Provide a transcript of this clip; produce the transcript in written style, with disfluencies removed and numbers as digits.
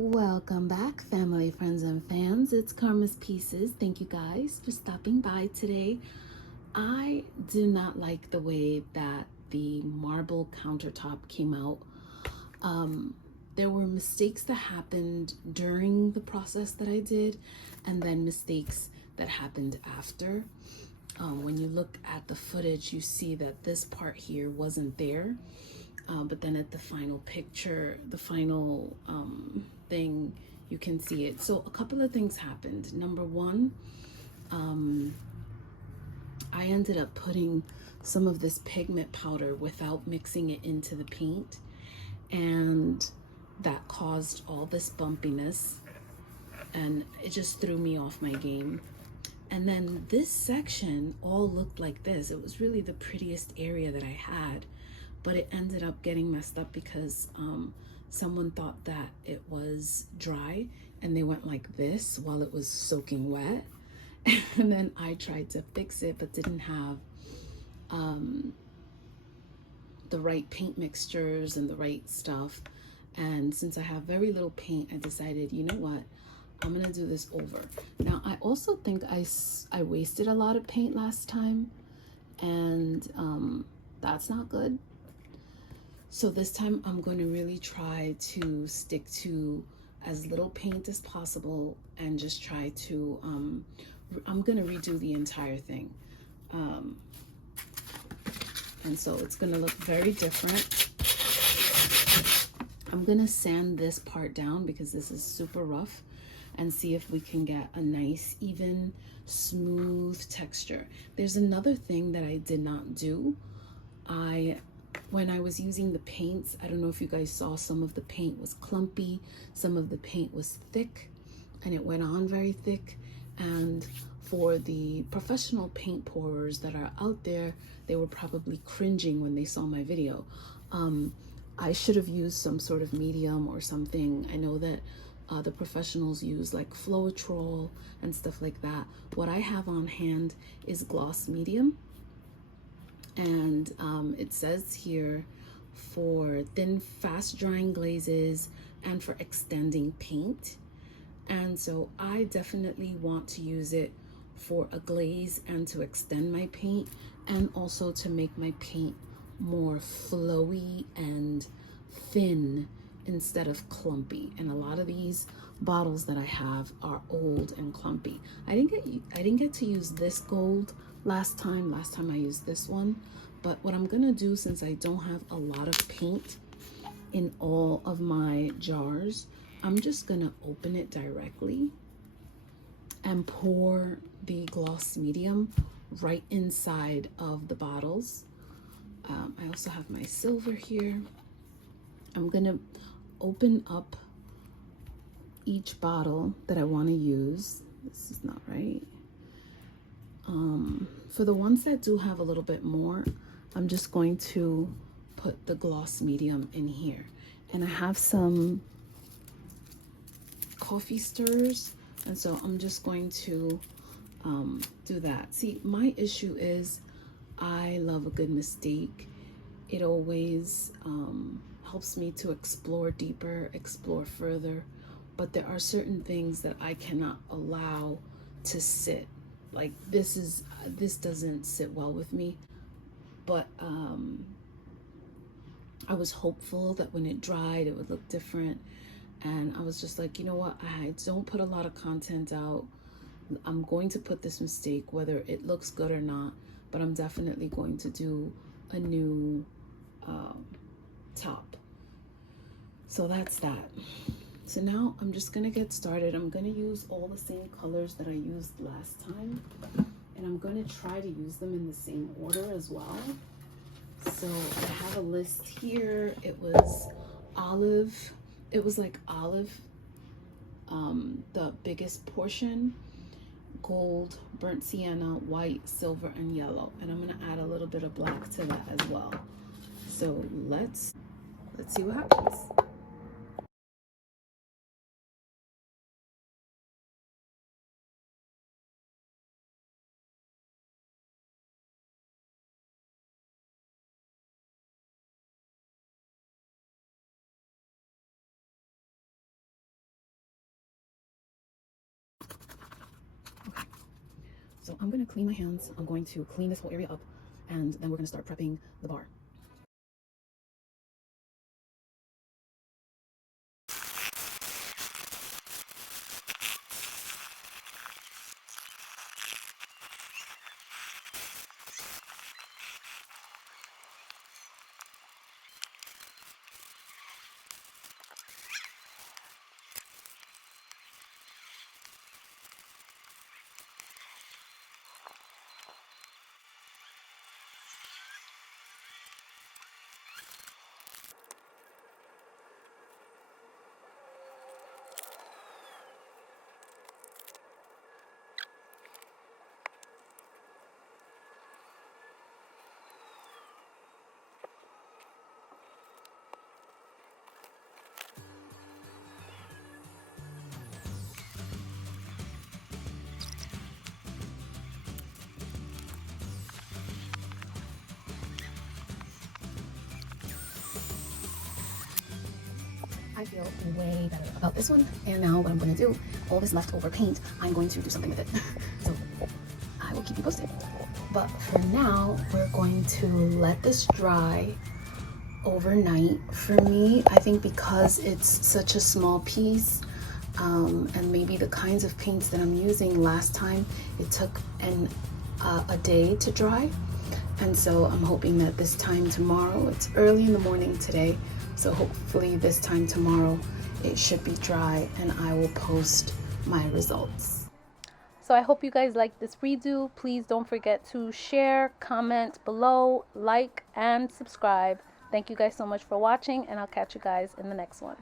Welcome back, family, friends, and fans. It's Karma's Pieces. Thank you guys for stopping by today. I do not like the way that the marble countertop came out. There were mistakes that happened during the process that I did, and then mistakes that happened after. When you look at the footage, you see that this part here wasn't there. But then at the final picture, the final thing, you can see it. So a couple of things happened. Number one, I ended up putting some of this pigment powder without mixing it into the paint, and that caused all this bumpiness, and it just threw me off my game. And then this section all looked like this. It was really the prettiest area that I had, but it ended up getting messed up because someone thought that it was dry and they went like this while it was soaking wet. And then I tried to fix it but didn't have the right paint mixtures and the right stuff. And since I have very little paint, I decided, you know what, I'm gonna do this over. Now, I also think I wasted a lot of paint last time, and that's not good. So this time I'm going to really try to stick to as little paint as possible and just try to, I'm going to redo the entire thing. And so it's going to look very different. I'm going to sand this part down because this is super rough, and see if we can get a nice, even, smooth texture. There's another thing that I did not do. When I was using the paints, I don't know if you guys saw, some of the paint was clumpy, some of the paint was thick, and it went on very thick. And for the professional paint pourers that are out there, they were probably cringing when they saw my video. I should have used some sort of medium or something. I know that the professionals use like Floetrol and stuff like that. What I have on hand is gloss medium. And it says here for thin, fast drying glazes and for extending paint. And so I definitely want to use it for a glaze and to extend my paint, and also to make my paint more flowy and thin instead of clumpy. And a lot of these bottles that I have are old and clumpy. I didn't get to use this gold last time I used this one. But what I'm gonna do, since I don't have a lot of paint in all of my jars, I'm just gonna open it directly and pour the gloss medium right inside of the bottles. I also have my silver here. I'm gonna open up each bottle that I want to use. This is not right. For the ones that do have a little bit more, I'm just going to put the gloss medium in here. And I have some coffee stirrers, and so I'm just going to do that. See, my issue is I love a good mistake. It always helps me to explore deeper, explore further, but there are certain things that I cannot allow to sit. Like this doesn't sit well with me. But I was hopeful that when it dried, it would look different. And I was just like, you know what? I don't put a lot of content out. I'm going to put this mistake, whether it looks good or not, but I'm definitely going to do a new top. So that's that. So now I'm just gonna get started. I'm gonna use all the same colors that I used last time, and I'm gonna try to use them in the same order as well. So I have a list here. It was olive. It was like olive, the biggest portion, gold, burnt sienna, white, silver, and yellow. And I'm gonna add a little bit of black to that as well. So let's see what happens. So I'm going to clean my hands. I'm going to clean this whole area up, and then we're going to start prepping the bar. I feel way better about this one. And now what I'm going to do, all this leftover paint, I'm going to do something with it. So I will keep you posted. But for now, we're going to let this dry overnight. For me, I think because it's such a small piece, and maybe the kinds of paints that I'm using last time, it took a day to dry. And so I'm hoping that this time tomorrow, it's early in the morning today, so hopefully this time tomorrow it should be dry and I will post my results. So I hope you guys like this redo. Please don't forget to share, comment below, like, and subscribe. Thank you guys so much for watching, and I'll catch you guys in the next one.